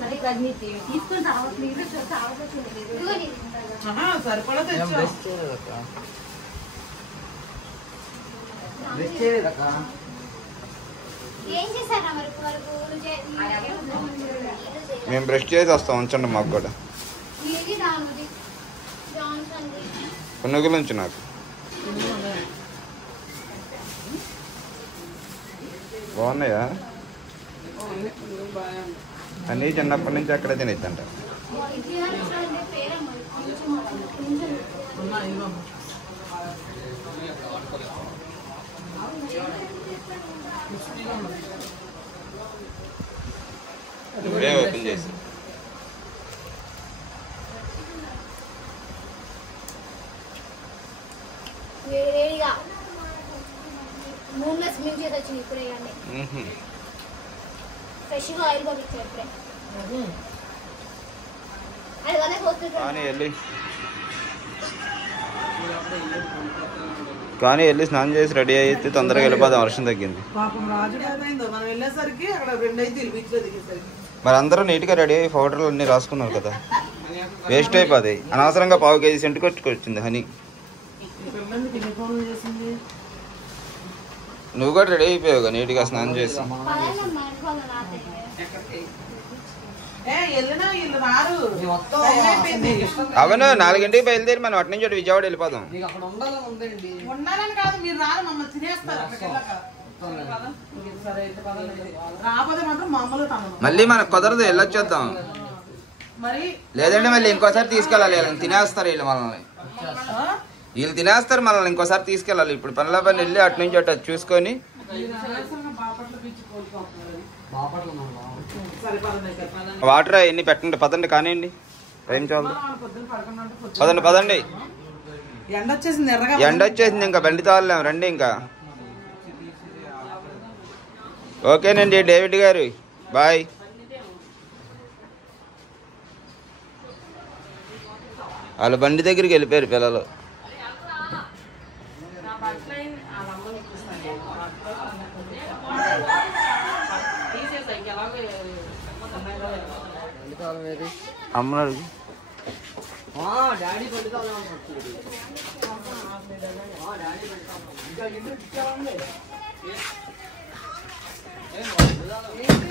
సరిపడా మేము బ్రష్ చేసి వస్తాం, ఉంచండి మాకు కూడా. పునుగులు ఉంచు నాకు. బాగున్నాయా అన్నీ? చిన్నప్పటి నుంచి అక్కడే తినేద్దంట. నువ్వే ఓపెన్ చేసి వేడిగా మూడు స్విమ్మింగ్ చేసి వచ్చింది ఇప్పుడే. కానీ ఫ్రెష్గా ఆయిల్ పంపించారు ఇప్పుడే. కానీ వెళ్ళి స్నానం చేసి రెడీ అయితే తొందరగా వెళ్ళిపోదాం, వర్షం తగ్గింది. మరి అందరూ నీట్గా రెడీ అయ్యి పౌడర్లు అన్నీ రాసుకున్నారు కదా, వేస్ట్ అయిపోతాయి. అనవసరంగా 1/2 కేజీ సెంటు కొట్టుకొచ్చింది హనీ. నువ్వు కూడా రెడీ అయిపోయావుగా నీట్గా స్నానం చేసి. అవును, 4ంటికి బయలుదేరి మనం అటు నుంచి విజయవాడ వెళ్ళిపోదాం. మళ్ళీ మనకు కుదరదు, వెళ్ళొచ్చేద్దాం. లేదంటే మళ్ళీ ఇంకోసారి తీసుకెళ్ళాలి. వీళ్ళని తినేస్తారు, వీళ్ళు తినేస్తారు మనల్ని. ఇంకోసారి తీసుకెళ్ళాలి. ఇప్పుడు పనిలో పని వెళ్ళి అటు నుంచి అటు చూసుకొని వాటర్ ఎన్ని పెట్టండి. పదండి, కానివ్వండి, టైం చాలు. పదండి. ఎండ వచ్చేసింది, ఇంకా బండి తాళలేము, రండి. ఇంకా ఓకేనండి డేవిడ్ గారు, బాయ్. వాళ్ళ బండి దగ్గరికి వెళ్ళిపోయారు పిల్లలు. అమ్మడు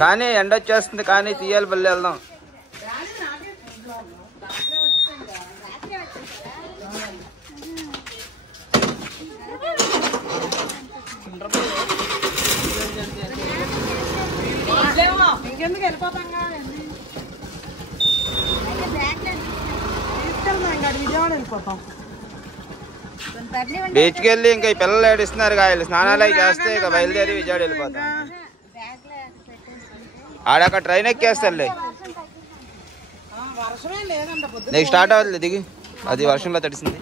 కానీ ఎండ వచ్చేస్తుంది, కానీ తీయాలి, బల్లి వెళ్దాం. ఇంకెందుకు వెళ్ళిపోతాం, విజయవాడ వెళ్ళిపోతాం. బీచ్కి వెళ్ళి ఇంకా ఈ పిల్లలు ఏడిస్తున్నారు, వీళ్ళు స్నానాలు అవి చేస్తే ఇక బయలుదేరి విజయవాడ వెళ్ళిపోతాం. ఆడక్కడ ట్రైన్ ఎక్కేస్తారులే. నీకు స్టార్ట్ అవ్వదు దిగి, అది వర్షంలో తడిసింది.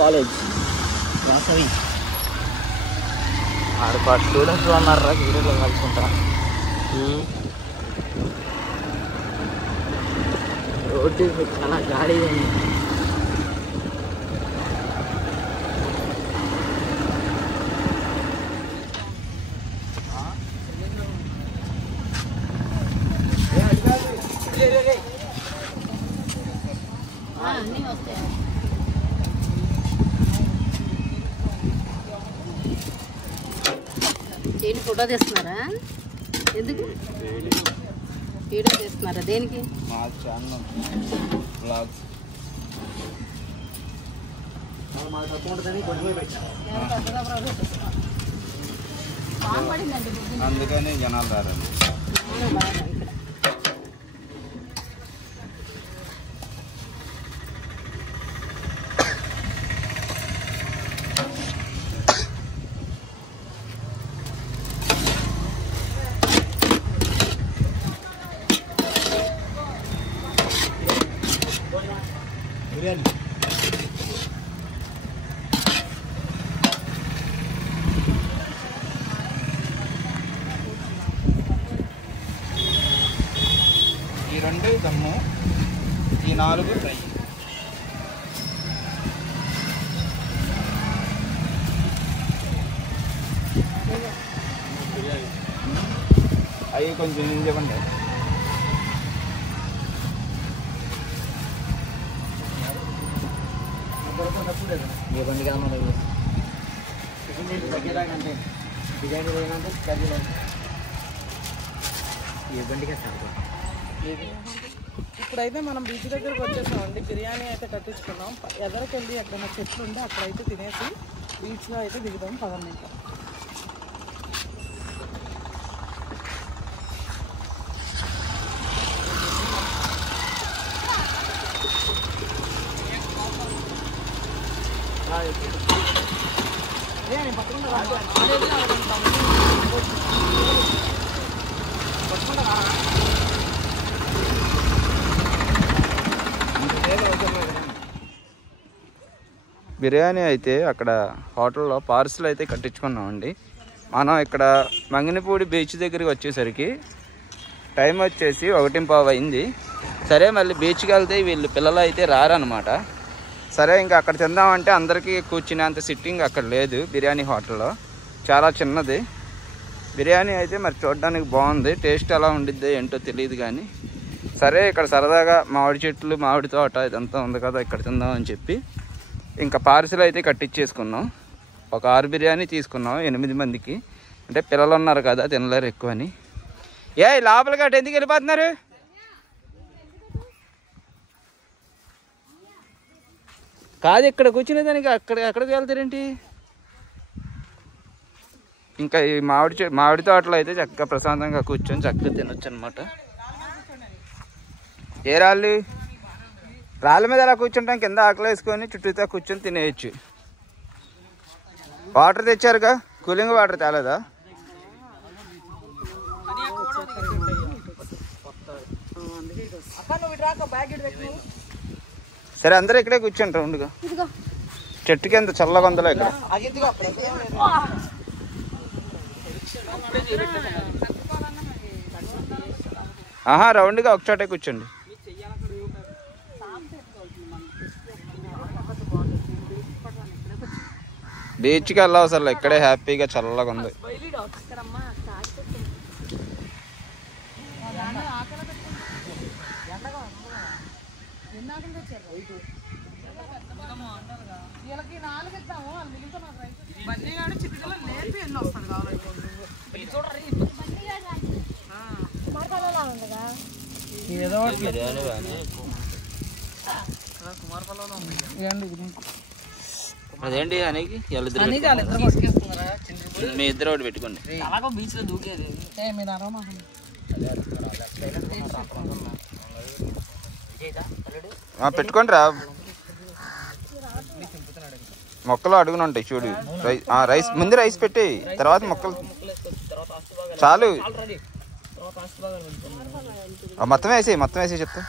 కాలేజ్ ఆడ స్టూడెంట్స్ అన్నారా, వీడియోలో కలుసుకుంటా. రోడ్డు చాలా గాడి ఉంది. ఏంటి ఫోటో తీస్తున్నారా? ఎందుకు వీడియో తీస్తున్నారా? దేనికి? మా ఛానల్ బ్లాగ్స్. అందుకని జనాలు రారండి. ఈ 2 దమ్ము, ఈ 4 ఫ్రై. అవి కొంచెం ఏం చెప్పండి. ఏ బండి కావాలి బిర్యానీ లేదంటే కర్రీ లేదు. ఏ బండికి ఇప్పుడైతే మనం బీచ్ దగ్గరకు వచ్చేసామండి. బిర్యానీ అయితే కట్టించుకున్నాం. ఎదరికెళ్ళి ఎక్కడైనా చెట్లు ఉంటే అక్కడైతే తినేసి బీచ్లో అయితే దిగుదాం. పదండి ఇంకా. బిర్యానీ అయితే అక్కడ హోటల్లో పార్సిల్ అయితే కట్టించుకున్నామండి. మనం ఇక్కడ మంగినపూడి బీచ్ దగ్గరికి వచ్చేసరికి టైం వచ్చేసి 1:15 అయింది. సరే మళ్ళీ బీచ్కి వెళ్తే వీళ్ళు పిల్లలు అయితే రారనమాట. సరే ఇంకా అక్కడ తిందామంటే అందరికీ కూర్చునేంత సిట్టింగ్ అక్కడ లేదు. బిర్యానీ హోటల్లో చాలా చిన్నది. బిర్యానీ అయితే మరి చూడడానికి బాగుంది. టేస్ట్ ఎలా ఉండిద్దో ఏంటో తెలియదు కానీ సరే ఇక్కడ సరదాగా మామిడి చెట్లు, మామిడి తోట ఇదంతా ఉంది కదా, ఇక్కడ తిందామని చెప్పి ఇంకా పార్సిల్ అయితే కట్టించేసుకున్నాం. ఒక 6 బిర్యానీ తీసుకున్నాం 8 మందికి. అంటే పిల్లలు ఉన్నారు కదా, తినలేరు ఎక్కువ అని. లోపలికి అటు ఎందుకు వెళ్ళిపోతున్నారు? కాదు, ఇక్కడ కూర్చునే దానికి అక్కడికి వెళ్తారేంటి? ఇంకా ఈ మామిడి తోటలో అయితే చక్కగా ప్రశాంతంగా కూర్చొని చక్కగా తినొచ్చు అనమాట. ఏ రాళ్ళ మీద అలా కూర్చుంటాం, కింద ఆకలి వేసుకొని చుట్టూతో కూర్చొని తినేయచ్చు. వాటర్ తెచ్చారుగా, కూలింగ్ వాటర్ తేలేదా? సరే అందరూ ఇక్కడే కూర్చుంటారు ఉండుగా. చెట్టు కింద చల్లగా ఉందలో ఇక్కడ. రౌండ్గా ఒకచోటే కూర్చోండి. బీచ్కి వెళ్ళవసరం, ఇక్కడే హ్యాపీగా చల్లగా ఉంది. అదేంటి అనికి మీ ఇద్దరు ఒకటి పెట్టుకోండి. పెట్టుకోండి రా. మొక్కలు అడుగున ఉంటాయి చూడు. రైస్ ముందు రైస్ పెట్టి తర్వాత మొక్కలు చాలు. మొత్తం వేసేసి చెప్తా.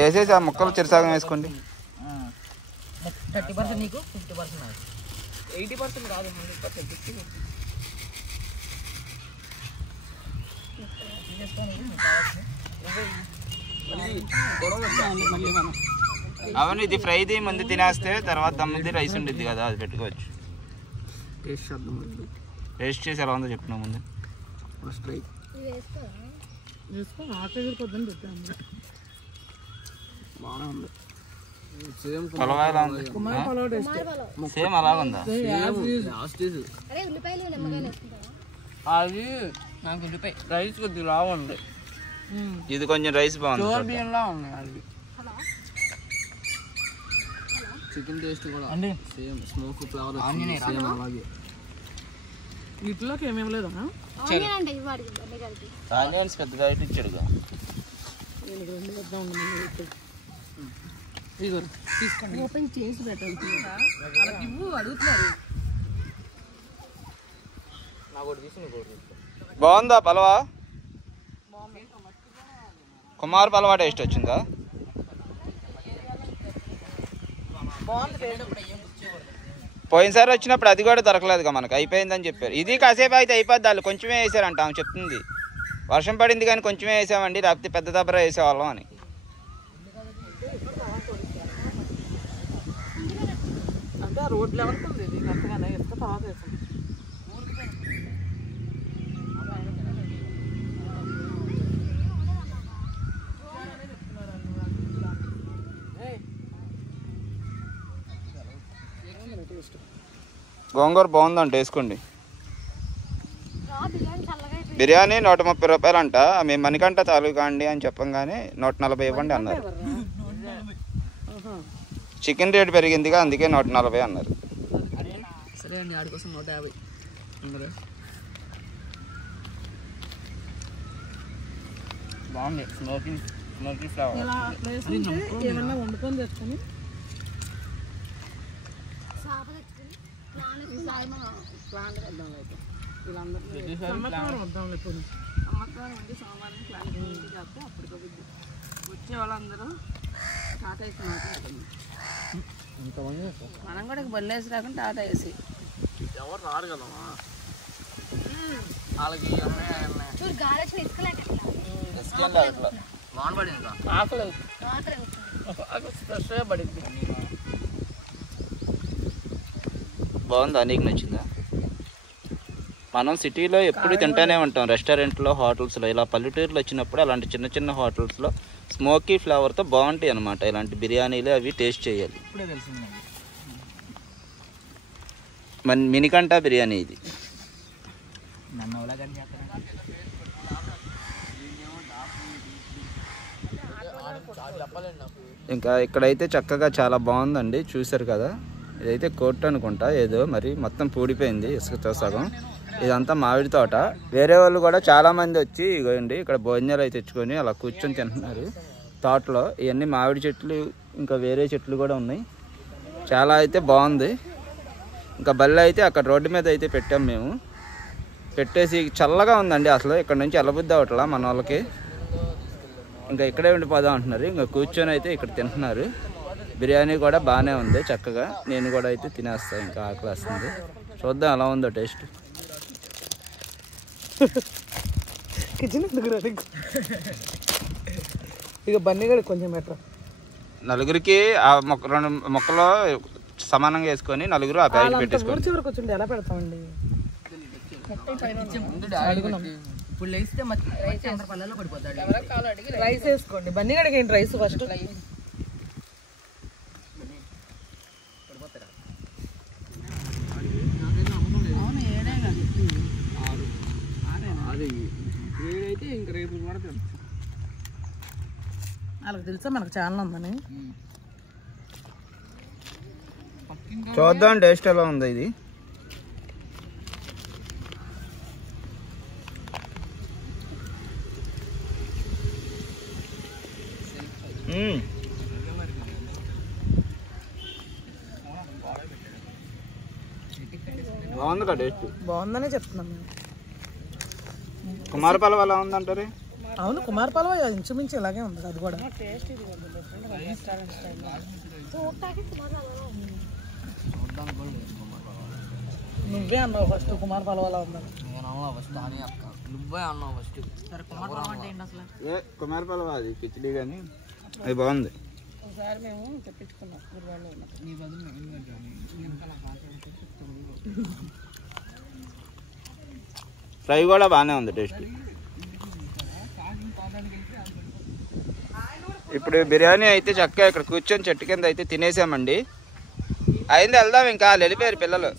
వేసేసి ఆ మొక్కలు చిరసాగం వేసుకోండి. 30% నీకు 50% 80% కాదు 100%. అవును, ఇది ఫ్రైది ముందు తినేస్తే తర్వాత దమ్ముది రైస్ ఉండిద్ది కదా, అది పెట్టుకోవచ్చు. టేస్ట్ చేసి ఎలా ఉందో చెప్తున్నా ముందు. సేమ్ అలాగ ఉందా? అది నాకు ఉల్లిపాయ రైస్ కొద్దిగా లాగా ఉంది. ఇది కొంచెం రైస్ బాగుంది. చికెన్ టేస్ట్ కూడా సేమ్ స్మోక్ ఫ్లేవర్ సేమ్ అలాగే. వీటిలోకి ఏమేమి లేదా ఆనియన్ అంటే ఇవ్వాలి బన్నీ గారికి. ఆనియన్స్ పెద్దగా అయితే ఇచ్చాడుగా. ఇదిగో తీసుకోండి. ఓపెన్ చేసి పెట్టాలి. అలా ఇవ్వు అడుగుతున్నారు. నాకు ఒకటి తీసి నీకు ఒకటి తీసుకో. బాగుందా పలవా? కుమార్ పలవా టేస్ట్ వచ్చిందా? పోయినసారి వచ్చినప్పుడు అది కూడా దొరకలేదుగా మనకు, అయిపోయిందని చెప్పారు. ఇది కాసేపు అయితే అయిపోద్ది, వాళ్ళు కొంచెమే వేసారంట ఆమె చెప్తుంది. వర్షం పడింది కానీ కొంచెమే వేసామండి, లేకపోతే పెద్ద దబ్బర వేసేవాళ్ళం అని. అంటే రోడ్ లెవెల్కి ఉంది ఇది కరెక్ట్గానే. ఇసుక తర్వాత వేసాం. గోంగూర బాగుందంట, వేసుకోండి. బిర్యానీ చల్లగా అయిపోయింది. బిర్యానీ 130 రూపాయలు అంట. మేము మణికంట తాలూకా అండి అని చెప్పంగానే 140 ఇవ్వండి అన్నారు. చికెన్ రేట్ పెరిగిందిగా, అందుకే 140 అన్నారు. సరే అండి, ఆడి కోసం 150. బాగుంది స్మోకింగ్ ఫ్లేవర్. ఇలా ప్లేస్ ఉంటే ఏమన్నా వండుకొని తెచ్చుకొని చేప తెచ్చుకుని ప్లాంట్ వద్దాం అయితే వీళ్ళందరూ సమ్మకాలం వద్దాం ఇప్పుడు. సంవత్సరం ఉంది. సోమవారం ప్లాంట్ చేస్తే అప్పటికప్పుడు వచ్చే వాళ్ళందరూ టాటా వేసి మాట్లాడుతుంది. మనం కూడా బల్లేసి రాకుండా టాటా వేసి ఎవరు రారు కదమ్మా వాళ్ళకి. చూడు గాలి వచ్చిన ఇసుకలేక వాన్ పడింది ఆకలి ఫ్రెష్గా పడింది. బాగుందా? నీకు నచ్చిందా? మనం సిటీలో ఎప్పుడు తింటానే ఉంటాం, రెస్టారెంట్లో, హోటల్స్లో. ఇలా పల్లెటూరులో వచ్చినప్పుడు అలాంటి చిన్న చిన్న హోటల్స్లో స్మోకీ ఫ్లేవర్తో బాగుంటాయి అన్నమాట. ఇలాంటి బిర్యానీలు అవి టేస్ట్ చేయాలి. ఇప్పుడే తెలిసింది మినికంట బిర్యానీ ఇది. నన్ను ఎవలాగని చేస్తాను. ఇంకా ఇక్కడైతే చక్కగా చాలా బాగుందండి, చూశారు కదా. ఇదైతే కోర్టు అనుకుంటా ఏదో, మరి మొత్తం పూడిపోయింది ఇసుకతో సగం. ఇదంతా మామిడి తోట. వేరే వాళ్ళు కూడా చాలామంది వచ్చి ఇగోండి ఇక్కడ భోజనాలు అయితే తెచ్చుకొని అలా కూర్చొని తింటున్నారు తోటలో. ఇవన్నీ మామిడి చెట్లు, ఇంకా వేరే చెట్లు కూడా ఉన్నాయి. చాలా అయితే బాగుంది. ఇంకా బల్ల అయితే అక్కడ రోడ్డు మీద అయితే పెట్టాం మేము. పెట్టేసి చల్లగా ఉందండి అసలు. ఇక్కడ నుంచి వెళ్ళబుద్ధి అవట్లా మన వాళ్ళకి. ఇంకా ఇక్కడే ఉండిపోదాం అంటున్నారు. ఇంకా కూర్చొని అయితే ఇక్కడ తింటున్నారు. బిర్యానీ కూడా బాగానే ఉంది చక్కగా. నేను కూడా అయితే తినేస్తాను, ఇంకా ఆకలి వస్తుంది. చూద్దాం ఎలా ఉందో టేస్ట్. కిచెన్ ఎందుకు రాదు ఇక బన్నీగడి కొంచెం బెటర్. నలుగురికి ఆ రెండు మొక్కలు సమానంగా వేసుకొని నలుగురు ఆ ప్యాకెట్ పెట్టేసుకోండి. ఊరి చివరికి వచ్చింది ఎలా పెడతామండి? ఇప్పుడు లేస్తే పల్లెల్లో పడిపోతాడు. రైస్ వేసుకోండి. బన్నీగడికి ఏంటి రైస్ ఫస్ట్? ఏడైతే ఇంక రేపు కూడా వాళ్ళకి తెలుసా మనకు ఛానల్ ఉందని? చూద్దాం టేస్ట్ ఎలా ఉంది ఇది. బాగుంది కదా టేస్ట్. బాగుందనే చెప్తున్నాం మేము. కుమార్ పలవ ఎలా ఉందంటారు? అవును, కుమార్ పలవ ఇంచుమించు ఇలాగే ఉంది. అది కూడా నువ్వే అన్నావు ఫస్ట్ కుమార్ పలవ అలా ఉందని. నేను అన్నా ఫస్ట్ అని అక్క, నువ్వే అన్నావు ఫస్ట్. సరే కుమార్ పలవ అంటే ఏంటి అసలు? కుమార్ పలవ అది కిచిడి కానీ అది బాగుంది. ఒకసారి మేము తెప్పించుకున్నాం గురువాళ్ళు ఉన్నప్పుడు. నీ బదులు ఫ్రై కూడా బాగానే ఉంది టేస్ట్. ఇప్పుడు బిర్యానీ అయితే చక్కగా ఇక్కడ కూర్చొని చెట్టు కింద అయితే తినేసామండి. అయింది, వెళ్దాం ఇంకా. వెళ్ళిపోయారు పిల్లలు.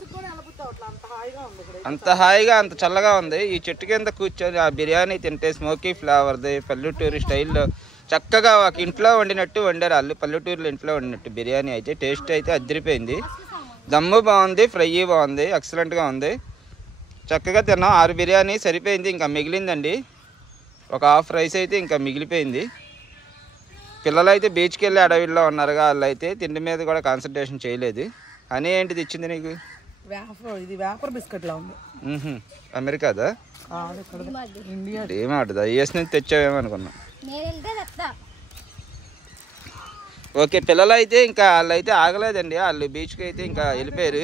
అంత హాయిగా అంత చల్లగా ఉంది. ఈ చెట్టు కింద కూర్చొని ఆ బిర్యానీ తింటే స్మోకీ ఫ్లేవర్ది పల్లెటూరి స్టైల్లో చక్కగా ఒక ఇంట్లో వండినట్టు వండారు వాళ్ళు, పల్లెటూరులో ఇంట్లో వండినట్టు బిర్యానీ అయితే. టేస్ట్ అయితే అదిరిపోయింది. దమ్ము బాగుంది, ఫ్రై బాగుంది, ఎక్సలెంట్గా ఉంది. చక్కగా తిన్నాం. 6 బిర్యానీ సరిపోయింది. ఇంకా మిగిలిందండి ఒక హాఫ్ రైస్ అయితే ఇంకా మిగిలిపోయింది. పిల్లలు అయితే బీచ్కి వెళ్ళి అడవిలో ఉన్నారుగా, వాళ్ళు అయితే తిండి మీద కూడా కాన్సన్ట్రేషన్ చేయలేదు. అని ఏంటిది ఇచ్చింది నీకు? ఇది వేపర్ బిస్కెట్ లా ఉంది. అమెరికాదా? ఇండియా ఏమాటదా? యూఎస్ నుంచి తెచ్చావేమనుకున్నా. ఓకే, పిల్లలు అయితే ఇంకా వాళ్ళు అయితే ఆగలేదండి. వాళ్ళు బీచ్కి అయితే ఇంకా వెళ్ళిపోయారు.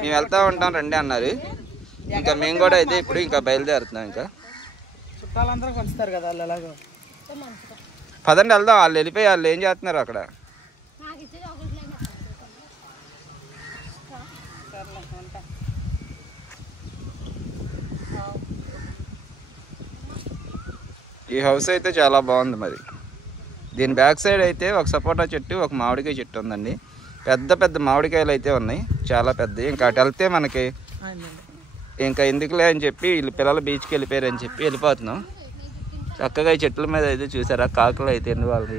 మేము వెళ్తా ఉంటాం రండి అన్నారు. ఇంకా మేము కూడా అయితే ఇప్పుడు ఇంకా బయలుదేరుతున్నాం. ఇంకా చుట్టాలందరూ పంచుతారు కదా వాళ్ళు ఎలాగో. పదండి వెళ్దాం. వాళ్ళు వెళ్ళిపోయి వాళ్ళు ఏం చేస్తున్నారు అక్కడ. ఈ హౌస్ అయితే చాలా బాగుంది. మరి దీని బ్యాక్ సైడ్ అయితే ఒక సపోటా చెట్టు, ఒక మామిడికాయ చెట్టు ఉందండి. పెద్ద పెద్ద మామిడికాయలు అయితే ఉన్నాయి, చాలా పెద్దవి. ఇంకా అటు వెళ్తే మనకి ఇంకా ఎందుకులే అని చెప్పి వీళ్ళు పిల్లలు బీచ్కి వెళ్ళిపోయారు అని చెప్పి వెళ్ళిపోతున్నాం. చక్కగా ఈ చెట్ల మీద అయితే చూసారా కాకులు అయితే ఎన్ని వాళ్ళు.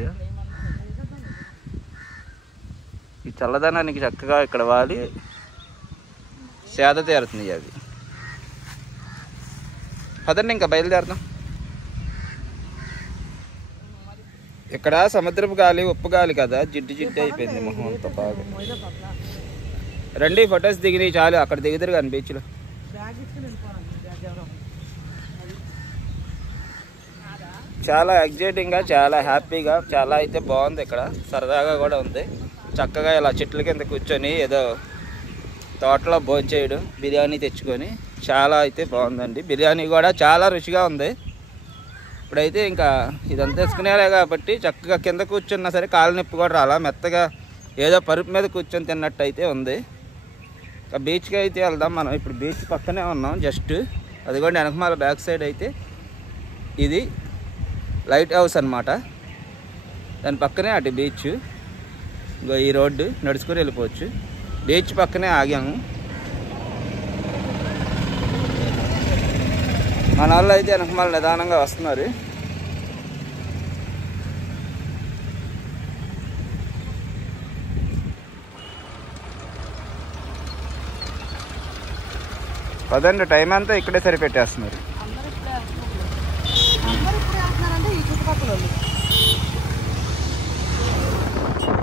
ఈ చల్లదనానికి చక్కగా ఇక్కడ వాలి సేద తీరుతుంది అవి. పదండి ఇంకా బయలుదేరుతాం. ఇక్కడ సముద్రపు గాలి, ఉప్పు గాలి కదా, జిడ్డు జిడ్డు అయిపోయింది మొహం అంతా బాగా. రండి ఫొటోస్ దిగినాయి చాలు. అక్కడ దిగుతారు కానీ బీచ్లో. చాలా ఎగ్జైటింగ్గా, చాలా హ్యాపీగా, చాలా అయితే బాగుంది. ఇక్కడ సరదాగా కూడా ఉంది. చక్కగా ఇలా చెట్ల కింద కూర్చొని ఏదో తోటలో భోజనం చేయడం, బిర్యానీ తెచ్చుకొని చాలా అయితే బాగుందండి. బిర్యానీ కూడా చాలా రుచిగా ఉంది. ఇప్పుడైతే ఇంకా ఇదంతా వేసుకునేలే కాబట్టి చక్కగా కింద కూర్చున్నా సరే కాలు నొప్పి కూడా రాలా, మెత్తగా ఏదో పరుపు మీద కూర్చొని తిన్నట్టు అయితే ఉంది. ఇంకా బీచ్కి అయితే వెళ్దాం మనం. ఇప్పుడు బీచ్ పక్కనే ఉన్నాం జస్ట్. అది కూడా వెనకమాల బ్యాక్ సైడ్ అయితే ఇది లైట్ హౌస్ అన్నమాట. దాని పక్కనే అటు బీచ్. ఇంకో ఈ రోడ్డు నడుచుకొని వెళ్ళిపోవచ్చు. బీచ్ పక్కనే ఆగాము. మన వాళ్ళు అయితే వెనకమాల నిదానంగా వస్తున్నారు. పదండి, టైం అంతా ఇక్కడే సరిపెట్టేస్తున్నారు.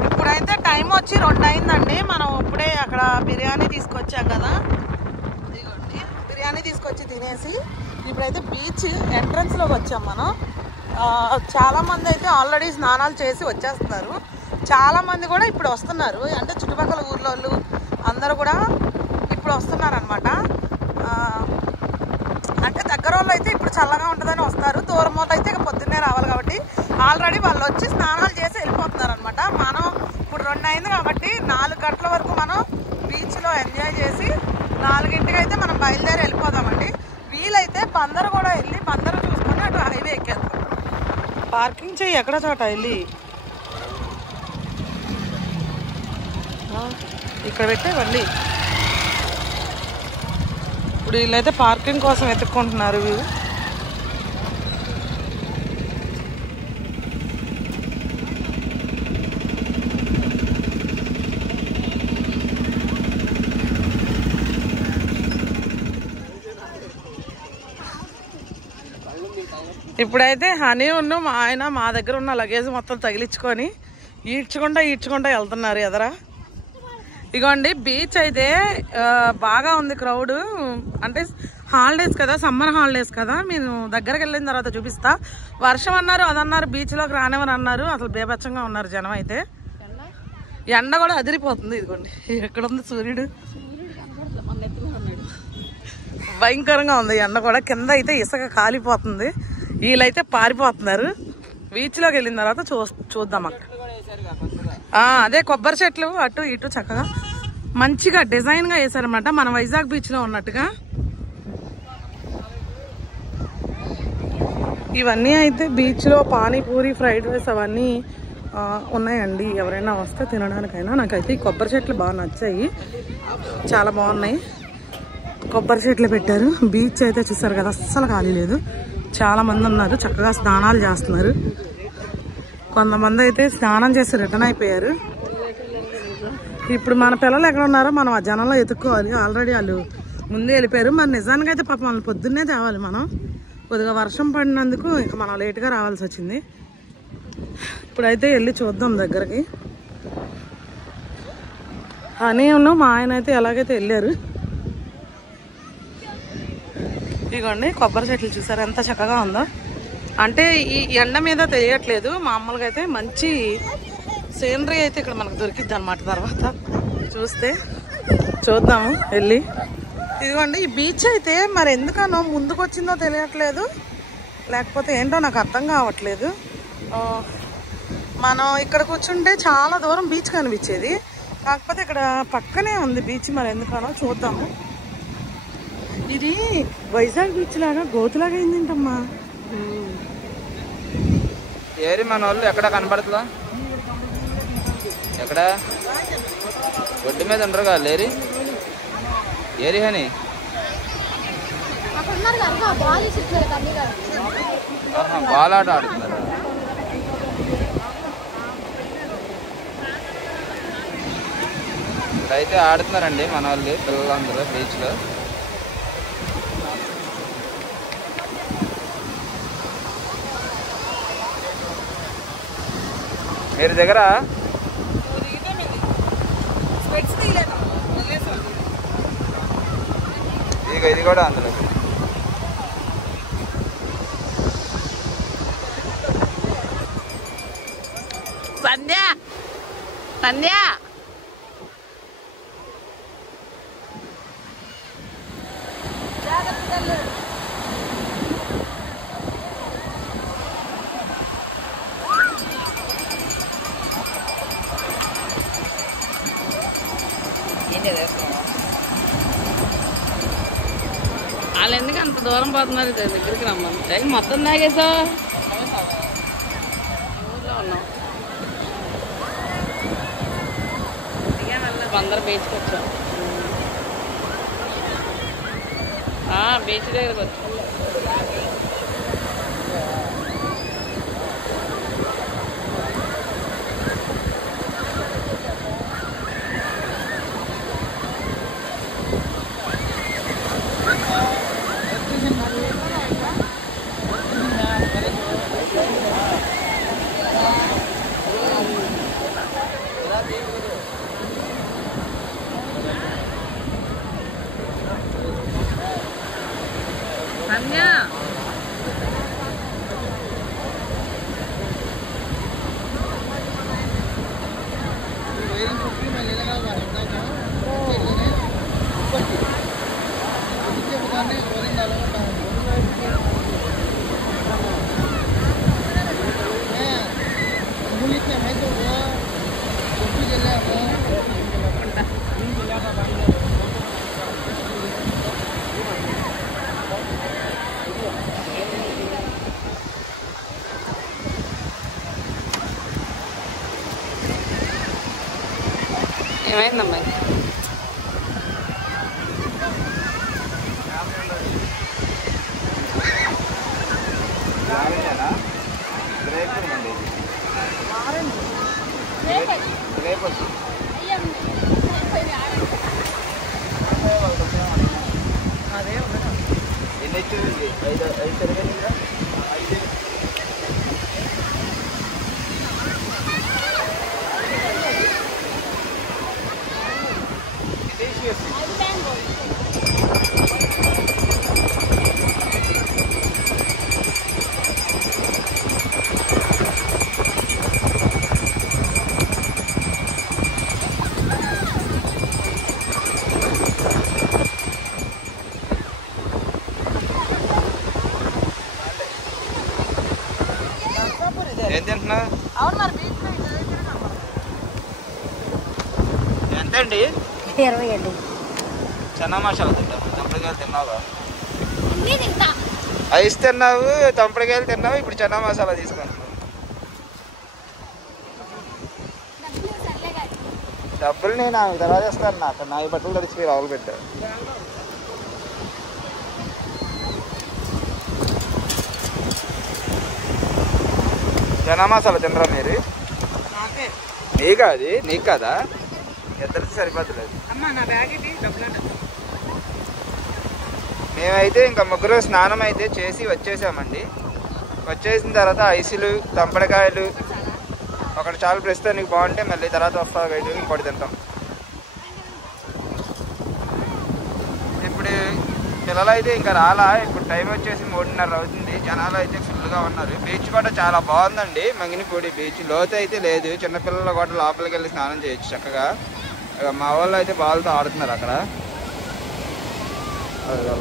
ఇప్పుడైతే టైం వచ్చి 2 అయిందండి. మనం ఇప్పుడే అక్కడ బిర్యానీ తీసుకొచ్చాం కదా, ఇదిగోండి బిర్యానీ తీసుకొచ్చి తినేసి ఇప్పుడైతే బీచ్ ఎంట్రన్స్లోకి వచ్చాం మనం. చాలామంది అయితే ఆల్రెడీ స్నానాలు చేసి వచ్చేస్తున్నారు. చాలామంది కూడా ఇప్పుడు వస్తున్నారు, అంటే చుట్టుపక్కల ఊర్లోళ్ళు అందరూ కూడా ఇప్పుడు వస్తున్నారు అనమాట. అంటే దగ్గర వాళ్ళు అయితే ఇప్పుడు చల్లగా ఉంటుందని వస్తారు, దూరం వాళ్ళు అయితే పొద్దున్నే రావాలి కాబట్టి ఆల్రెడీ వాళ్ళు వచ్చి స్నానాలు చేసి వెళ్ళిపోతున్నారు అనమాట. మనం ఇప్పుడు 2 అయింది కాబట్టి 4 గంటల వరకు మనం బీచ్లో ఎంజాయ్ చేసి 4ంటికి అయితే మనం బయలుదేరి వెళ్ళిపోదామండి. వీలైతే బందరు కూడా వెళ్ళి బందరు చూసుకొని అటు హైవే ఎక్కేస్తాం. పార్కింగ్ చేయి ఎక్కడ చోట వెళ్ళి ఇక్కడ పెట్టేవండి. ఇప్పుడు వీళ్ళైతే పార్కింగ్ కోసం వెతుక్కుంటున్నారు. ఇప్పుడైతే హనీ ఉన్న మా ఆయన మా దగ్గర ఉన్న లగేజ్ మొత్తం తగిలించుకొని ఈడ్చుకుంటా వెళ్తున్నారు ఎదరా. ఇగోండి బీచ్ అయితే బాగా ఉంది క్రౌడ్. అంటే హాలిడేస్ కదా, సమ్మర్ హాలిడేస్ కదా. మీరు దగ్గరికి వెళ్ళిన తర్వాత చూపిస్తా. వర్షం అన్నారు, అదన్నారు, బీచ్లోకి రానివని అన్నారు. అసలు బేబచ్చంగా ఉన్నారు జనం అయితే. ఎండ కూడా అదిరిపోతుంది. ఇదిగోండి ఎక్కడ ఉంది సూర్యుడు, భయంకరంగా ఉంది ఎండ కూడా. కింద అయితే ఇసుక కాలిపోతుంది. వీళ్ళైతే పారిపోతున్నారు. బీచ్లోకి వెళ్ళిన తర్వాత చూద్దాం అక్కడ. అదే కొబ్బరి చెట్లు అటు ఇటు చక్కగా మంచిగా డిజైన్గా వేసారనమాట, మన వైజాగ్ బీచ్లో ఉన్నట్టుగా. ఇవన్నీ అయితే బీచ్లో పానీపూరి, ఫ్రైడ్ రైస్ అవన్నీ ఉన్నాయండి. ఎవరైనా వస్తే తినడానికైనా. నాకైతే ఈ కొబ్బరి చెట్లు బాగా నచ్చాయి, చాలా బాగున్నాయి. కొబ్బరి చెట్లు పెట్టారు. బీచ్ అయితే చూసారు కదా, అస్సలు ఖాళీ లేదు. చాలా మంది ఉన్నారు, చక్కగా స్నానాలు చేస్తున్నారు. కొంతమంది అయితే స్నానం చేసి రిటర్న్ అయిపోయారు. ఇప్పుడు మన పిల్లలు ఎక్కడ ఉన్నారో మనం ఆ జనంలో ఎత్తుక్కోవాలి. ఆల్రెడీ వాళ్ళు ముందే వెళ్ళిపోయారు. మరి నిజానికి అయితే పాపం వాళ్ళని పొద్దున్నే తేవాలి మనం. కొద్దిగా వర్షం పడినందుకు ఇక మనం లేట్గా రావాల్సి వచ్చింది. ఇప్పుడైతే వెళ్ళి చూద్దాం దగ్గరికి. అని మా ఆయన అయితే ఎలాగైతే వెళ్ళారు. ఇదిగోండి కొబ్బరి చెట్లు చూసారు ఎంత చక్కగా ఉందో. అంటే ఈ ఎండ మీద తెలియట్లేదు. మామూలుగా అయితే మంచి సీనరీ అయితే ఇక్కడ మనకు దొరికిద్ది అనమాట. తర్వాత చూస్తే చూద్దాము వెళ్ళి. ఇదిగోండి ఈ బీచ్ అయితే మరి ఎందుకనో ముందుకు వచ్చిందో తెలియట్లేదు, లేకపోతే ఏంటో నాకు అర్థం కావట్లేదు. మనం ఇక్కడ కూర్చుంటే చాలా దూరం బీచ్ కనిపించేది, కాకపోతే ఇక్కడ పక్కనే ఉంది బీచ్. మరి ఎందుకనో చూద్దాము. ఇది వైజాగ్ బీచ్ లాగా గోతులాగా అయిందేంటమ్మా. ఏరి మన వాళ్ళు ఎక్కడ కనపడుతుందా? ఎక్కడ ఒడ్డు మీద ఉండరుగా లేరి ఏరి అని బాల్ ఆట ఆడుతున్నారు. ఇక్కడైతే ఆడుతున్నారండి మన వాళ్ళు పిల్లలందరూ బీచ్లో. మీరు దగ్గర ఇక ఇది కూడా అందులో సంధ్య సంధ్య వాళ్ళు ఎందుకు అంత దూరం పోతున్నారు? దగ్గరికి రమ్మని టైం మొత్తం తాగేసా ఊర్లో ఉన్నాం. అందరూ బీచ్కి వచ్చాం. బీచ్ దగ్గరకు వచ్చాం. ఏమైందమ్మా? ఏం తింటున్నా? ఎంతండి? 20 అండి. చన్నా మసాలా తింటావు, తంపడికాయలు తిన్నావా? ఐస్ తిన్నావు, తంపడికాయలు తిన్నావు, ఇప్పుడు చన్నా మసాలా తీసుకున్నావు. డబ్బులు నేను ఆమె తర్వాత ఇస్తాను. నాకు నా బట్టలు తడిచిపోయి రావులు పెట్టా. చనా మసాలా తినరా మీరు? నాకే నీకా అది? నీకు కదా, ఇద్దరికి సరిపోతలేదు. అమ్మ నా బ్యాగ్ ఇది డబ్బులు. మేమైతే ఇంకా ముగ్గురు స్నానం అయితే చేసి వచ్చేసామండి. వచ్చేసిన తర్వాత ఐసులు, తంపడకాయలు ఒకటి చాలు ప్రస్తుతానికి, బాగుంటే మళ్ళీ తర్వాత వస్తా ఇంకోటి తింటాం. ఇప్పుడు పిల్లలు అయితే ఇంకా రాలా. ఇప్పుడు టైం వచ్చేసి 3:30 అవుతుంది. జనాలు అయితే ఫుల్గా ఉన్నారు. బీచ్ కూడా చాలా బాగుందండి. మంగినపూడి బీచ్ లోతు అయితే లేదు. చిన్నపిల్లలు కూడా లోపలికి వెళ్ళి స్నానం చేయొచ్చు చక్కగా. మా వాళ్ళు అయితే బాల్తో ఆడుతున్నారు అక్కడ,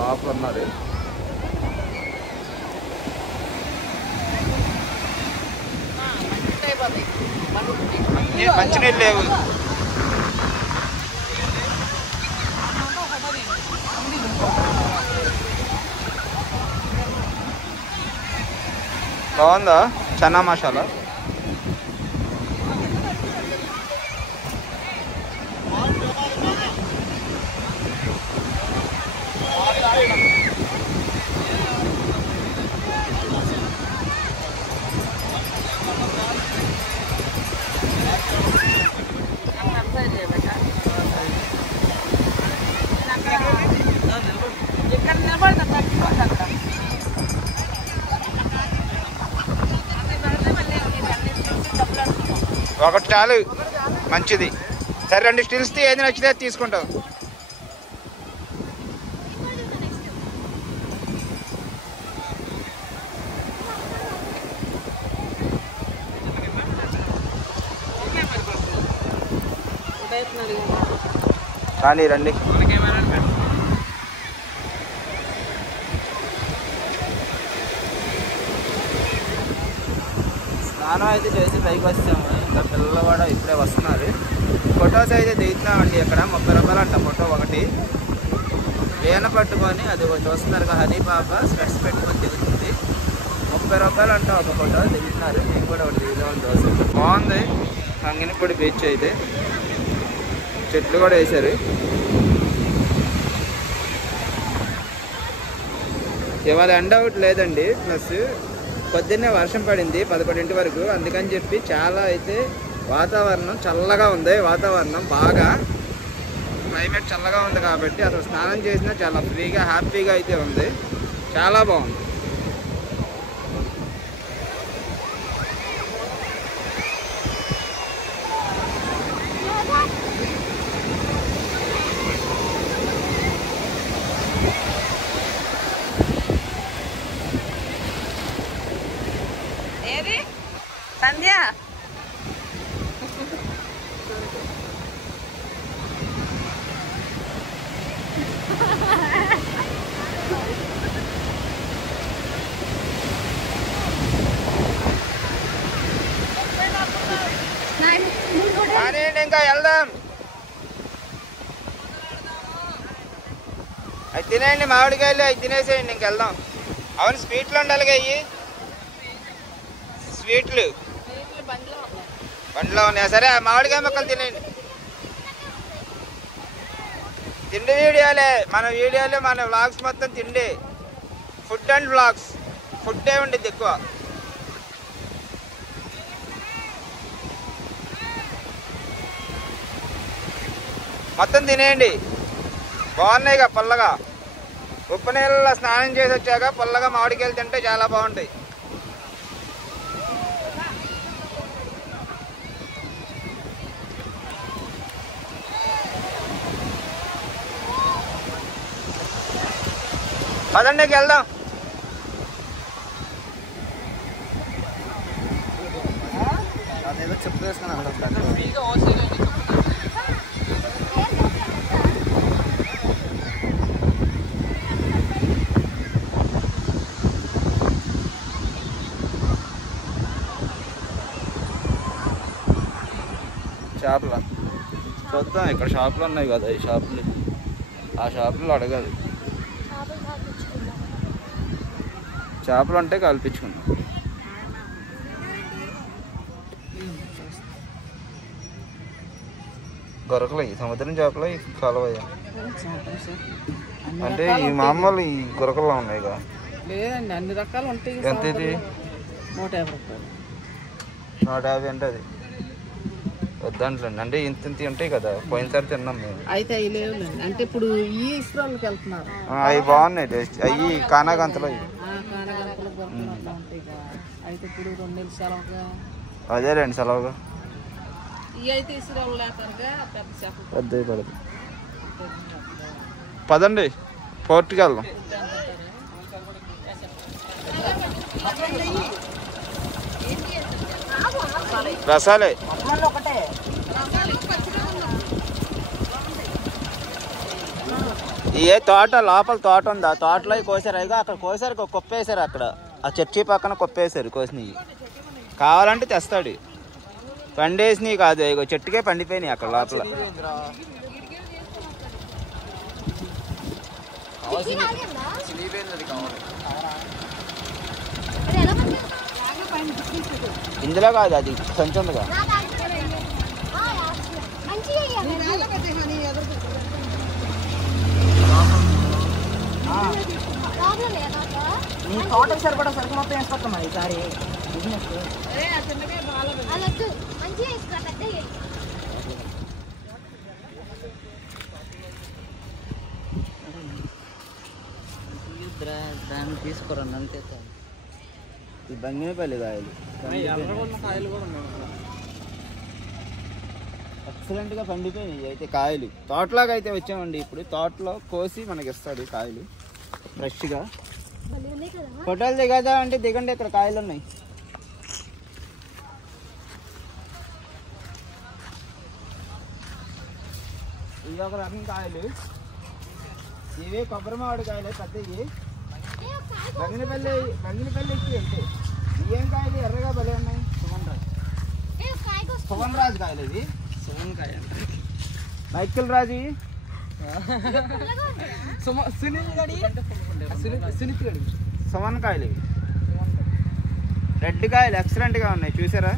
లోపల ఉన్నారు. మంచినీళ్ళు లేవు. బాగుందా చనా మసాలా? ఒకటి చాలు, మంచిది. సరే 2 స్టిల్స్ ఏది నచ్చితే అది తీసుకుంటాం. రండి రండి. స్నానం అయితే చేసి పైకి వచ్చాము. ఇంకా పిల్లలు కూడా ఇప్పుడే వస్తున్నారు. ఫొటోస్ అయితే దిగుతున్నామండి. ఇక్కడ 30 రూపాయలు అంట ఫోటో ఒకటి. వేన పట్టుకొని అది చూస్తున్నారు కదా, హనీ పాప స్పెట్స్ పెట్టుకొని దిగుతుంది. 30 రూపాయలు అంట ఒక ఫోటో దిగుతున్నారు. మేము కూడా ఒకటి దిగుదామని చూస్తాం. బాగుంది మంగినపూడి బీచ్ అయితే. చెట్లు కూడా వేశారు. ఇవాళ ఎండ అవుట్ లేదండి. ప్లస్ పొద్దున్నే వర్షం పడింది 11 వరకు. అందుకని చెప్పి చాలా అయితే వాతావరణం చల్లగా ఉంది. వాతావరణం బాగా క్లైమేట్ చల్లగా ఉంది కాబట్టి అసలు స్నానం చేసినా చాలా ఫ్రీగా హ్యాపీగా అయితే ఉంది. చాలా బాగుంది. ఏది సంధ్య? కానీ ఇంకా వెళ్దాం. అవి తినేయండి, మామిడికాయలు అవి తినేసేయండి, ఇంకెళ్దాం. అవును స్వీట్లు ఉండాలి అయ్యి. స్వీట్లు బండిలో ఉన్నాయా? సరే ఆ మామిడికాయ మొక్కలు తినేయండి. తిండి వీడియోలే మన వీడియోలే, మన వ్లాగ్స్ మొత్తం తిండి. Food and vlogs. ఫుడ్డే ఉండిద్ది ఎక్కువ. మొత్తం తినేయండి. బాగున్నాయిగా పుల్లగా. ఉప్పు నీళ్ళలో స్నానం చేసి వచ్చాక పుల్లగా మామిడికాయలు తింటే చాలా బాగుంటాయి. పదండికి వెళ్దాం. అదేదో చెప్పు వేసుకున్నాను. షాపులో చూద్దాం. ఇక్కడ షాపులు ఉన్నాయి కదా, ఈ షాపులు. ఆ షాపులో అడగాలి. చేపలు అంటే కల్పించుకున్నాం. గొరకలు సముద్రం చేపలు కాలువయ్యా అంటే ఈ మామూలు ఈ గొరకల్లో ఉన్నాయి కదా. లేదండి, అన్ని రకాలు ఉంటాయి. ఎంత ఇది? 150 రూపాయలు. 150 అంటే అది వద్దంట్లండి. అంటే ఇంత ఇంత ఉంటాయి కదా, పోయినసారి తిన్నాం మేము. అయితే అవి లేవులేండి. అంటే ఇప్పుడు ఈ ఇస్రోల్కి వెళ్తున్నారు. అవి బాగున్నాయి టేస్ట్. అవి కానాగంతలో కానగంపలు దొరుకుతున్నట్లు ఉంటాయి కదా. అయితే ఇప్పుడు 2 నెలలు సెలవుగా అదే రండి సెలవుగా. ఇవి అయితే ఇస్రోలు లేకరుగా పెద్ద చేపలు. పెద్దవి పడదు. పదండి పోర్ట్కి వెళ్దాం. రసాలే ఒకటే ఏ తోట లోపల తోట ఉంది, ఆ తోటలో కోసారు. అయితే అక్కడ కోసారు, కొప్పేసారు. అక్కడ ఆ చర్చి పక్కన కొప్పేసారు కోసినవి. కావాలంటే తెస్తాడు. పండేసినవి కాదు, ఇగో చెట్టుకే పండిపోయినాయి అక్కడ లోపల. ఇందులో కాదు, అది సంచి ఉందిగా. నీ తోట సరిపడా సరుకు మొత్తం వేసుకొస్తామా ఈసారి బిజినెస్. దాన్ని తీసుకురండి అంతే. ఈ బంగినపల్లి కాయలు ఎక్సలెంట్ గా పండిపోయినాయి అయితే కాయలు. తోటలాగా అయితే వచ్చామండి. ఇప్పుడు తోటలో కోసి మనకి ఇస్తాడు కాయలు ఫ్రెష్ గా. ఫోటోలు దిగదా అంటే దిగండి, ఇక్కడ కాయలు ఉన్నాయి. ఇవి ఒక రకం కాయలు. ఇవి కొబ్బరి మామిడి కాయలు పెద్దవి. బంగినపల్లి ఇచ్చి అంటే ఏం కాయలు ఎర్రగా భలే ఉన్నాయి. సువన్ రాజు కాయలు ఇవి. సుమన్ కాయ మైకిల్ రాజు సువన్ కాయలు ఇవి. రెడ్ కాయలు ఎక్సలెంట్ గా ఉన్నాయి, చూసారా?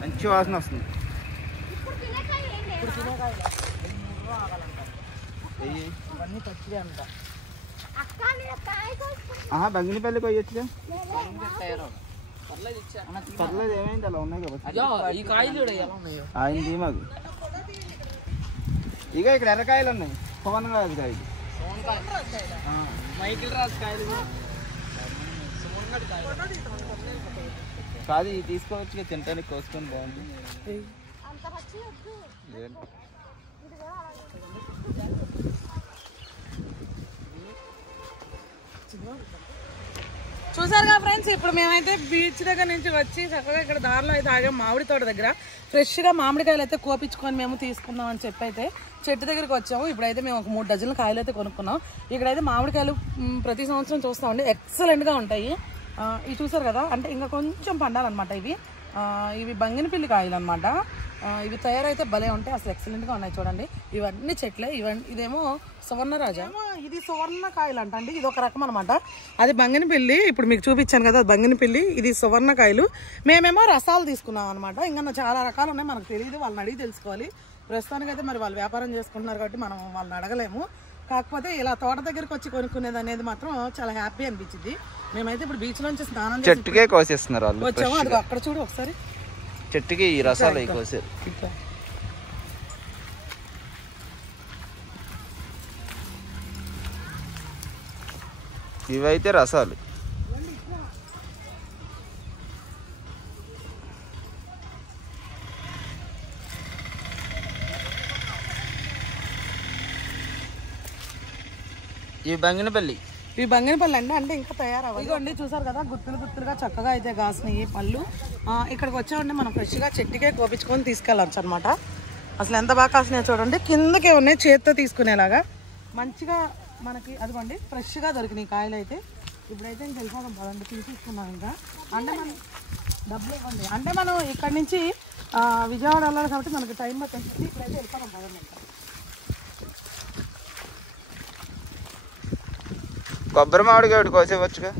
మంచి వాసన వస్తుంది. ఇవన్నీ పచ్చిదే అంట. బంగినపల్లి కొయ్యొచ్చుగా. పర్లేదు, ఏమైంది అలా ఉన్నాయి కదా. ఈ కాయలు చూడ ఎలా ఉన్నాయో. అయింది మాకు. ఇక ఇక్కడ ఎర్రకాయలు ఉన్నాయి. పవన్ రాజు కాయలు, మైకిల్ రాజు కాయలు. కాదు ఇవి తీసుకోవచ్చు, తినడానికి కోసుకొని బాగుంటుంది. చూసారుగా ఫ్రెండ్స్, ఇప్పుడు మేమైతే బీచ్ దగ్గర నుంచి వచ్చి చక్కగా ఇక్కడ దారిలో అయితే ఆగాం. మామిడి తోట దగ్గర ఫ్రెష్గా మామిడికాయలు అయితే కోపించుకొని మేము తీసుకుందాం అని చెప్పి అయితే చెట్టు దగ్గరికి వచ్చాము. ఇప్పుడైతే మేము ఒక 3 డజన్ల కాయలు అయితే కొనుక్కున్నాం. ఇక్కడైతే మామిడికాయలు ప్రతి సంవత్సరం చూస్తామండి, ఎక్సలెంట్గా ఉంటాయి. ఇవి చూసారు కదా, అంటే ఇంకా కొంచెం పండాలన్నమాట. ఇవి బంగినపల్లి కాయలు అనమాట. ఇవి తయారైతే భలే ఉంటాయి, అసలు ఎక్సలెంట్గా ఉన్నాయి. చూడండి, ఇవన్నీ చెట్లే. ఇదేమో సువర్ణరాజా, ఇది సువర్ణ కాయలు అండి. ఇది ఒక రకం అనమాట. అది బంగినపల్లి, ఇప్పుడు మీకు చూపించాను కదా, బంగినపల్లి. ఇది సువర్ణ కాయలు. మేమేమో రసాలు తీసుకున్నాం అనమాట. ఇంకా చాలా రకాలు ఉన్నాయి, మనకు తెలియదు, వాళ్ళని అడిగి తెలుసుకోవాలి. ప్రస్తుతానికి అయితే మరి వాళ్ళు వ్యాపారం చేసుకుంటున్నారు కాబట్టి మనం వాళ్ళని అడగలేము. కాకపోతే ఇలా తోట దగ్గరికి వచ్చి కొనుక్కునేది అనేది మాత్రం చాలా హ్యాపీ అనిపించింది. మేమైతే ఇప్పుడు బీచ్ నుంచి స్నానం చెట్టుకే కోసేస్తున్నారు వాళ్ళు. వచ్చాము. అది అక్కడ చూడు ఒకసారి, చెట్టుకి ఈ రసాలు అవి కోసారు. ఇవైతే రసాలు. ఇవి బంగినపల్లి. ఇవి బంగినపల్లి అండి, అంటే ఇంకా తయారవ్వాలి. ఇదిగోండి చూసారు కదా, గుత్తులు గుత్తులుగా చక్కగా అయితే కాసినాయి పళ్ళు. ఇక్కడికి వచ్చామంటే మనం ఫ్రెష్గా చెట్టుకే కోపించుకొని తీసుకెళ్ళచ్చు అనమాట. అసలు ఎంత బాగా కాసినాయో చూడండి. కిందకే ఉన్నాయి, చేత్తో తీసుకునేలాగా మంచిగా మనకి. అదిగోండి ఫ్రెష్గా దొరికినాయి కాయలు అయితే. ఇప్పుడైతే ఇంక వెళ్ళిపోదాం పదండి, తీసుకున్నాం. ఇంకా అంటే మనం డబ్బులు ఇవ్వండి, అంటే మనం ఇక్కడ నుంచి విజయవాడ వెళ్ళాలి కాబట్టి మనకి టైం పట్టింది. ఇప్పుడైతే వెళ్ళిపోదాం పదండి. కొబ్బరి మామిడికాయ ఒకటి కోసేవచ్చుగా.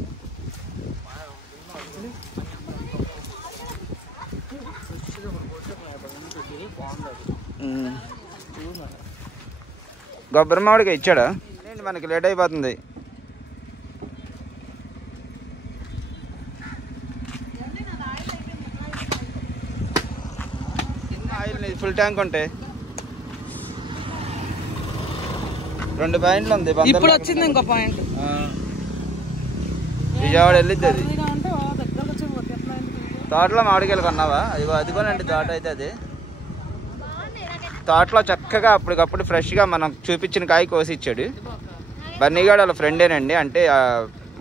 కొబ్బరి మామిడికాయ ఇచ్చాడా? మనకి లేట్ అయిపోతుంది. ఫుల్ ట్యాంక్ ఉంటాయి. 2 పాయింట్లు ఉంది. ఇప్పుడు వచ్చింది ఇంకో పాయింట్. విజయవాడ వెళ్ళిద్ది అది. అంటే దగ్గరకు వచ్చి తోటలో మామిడికాయలు కొన్నావా? అదిగోనండి తోట అయితే అది. తోటలో చక్కగా అప్పటికప్పుడు ఫ్రెష్గా మనం చూపించిన కాయ కోసి ఇచ్చాడు. బన్నీగాడు వాళ్ళ ఫ్రెండేనండి. అంటే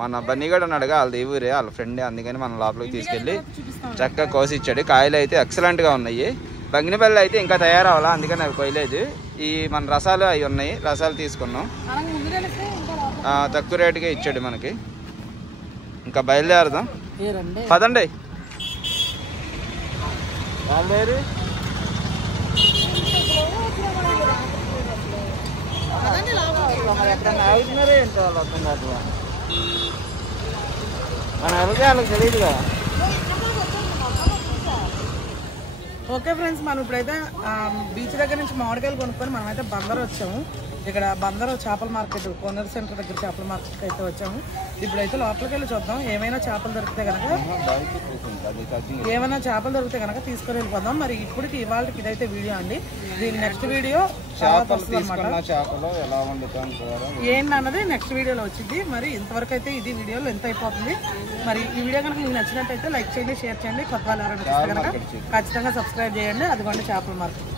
మన బన్నీగాడు ఉన్నాడుగా, వాళ్ళది ఈ ఊరే, వాళ్ళ ఫ్రెండే. అందుకని మనం లోపలికి తీసుకెళ్ళి చక్కగా కోసి ఇచ్చాడు. కాయలు అయితే ఎక్సలెంట్గా ఉన్నాయి. బంగినపల్లి అయితే ఇంకా తయారవ్వాలా, అందుకని అవి కొయ్యలేదు. ఈ మన రసాలు అవి ఉన్నాయి, రసాలు తీసుకున్నాం. తక్కువ రేటుగా ఇచ్చాడు మనకి. ఇంకా బయలుదేరదాం పదండి. బయలుదేరి ఎక్కడన్నా ఆగుతున్నారే ఏంటో వాళ్ళు వస్తుంది అట్లా. మనం వెళ్తే వాళ్ళకి తెలియదుగా. ఓకే ఫ్రెండ్స్, మనం ఇప్పుడైతే బీచ్ దగ్గర నుంచి మామిడికాయలు కొనుక్కొని మనమైతే బందర్ వచ్చాము. ఇక్కడ బందర్ చేపల మార్కెట్, కోనర్ సెంటర్ దగ్గర చేపల మార్కెట్కి అయితే వచ్చాము. ఇప్పుడైతే లోపలికి వెళ్ళి చూద్దాం. ఏమైనా చేపలు దొరికితే కనుక తీసుకొని వెళ్ళిపోదాం. మరి ఇప్పటికి ఇవాళకి ఇదైతే వీడియో అండి. దీని నెక్స్ట్ వీడియో ఏంటన్నది నెక్స్ట్ వీడియోలో వచ్చింది. మరి ఇంతవరకు అయితే ఇది వీడియోలో ఎంత అయిపోతుంది. మరి ఈ వీడియో కనుక మీకు నచ్చినట్టయితే లైక్ చేయండి, షేర్ చేయండి. కొత్త వాళ్ళు ఎవరైనా చూస్తే కనుక ఖచ్చితంగా సబ్స్క్రైబ్ చేయండి. అదిగోండి చేపల మార్కెట్.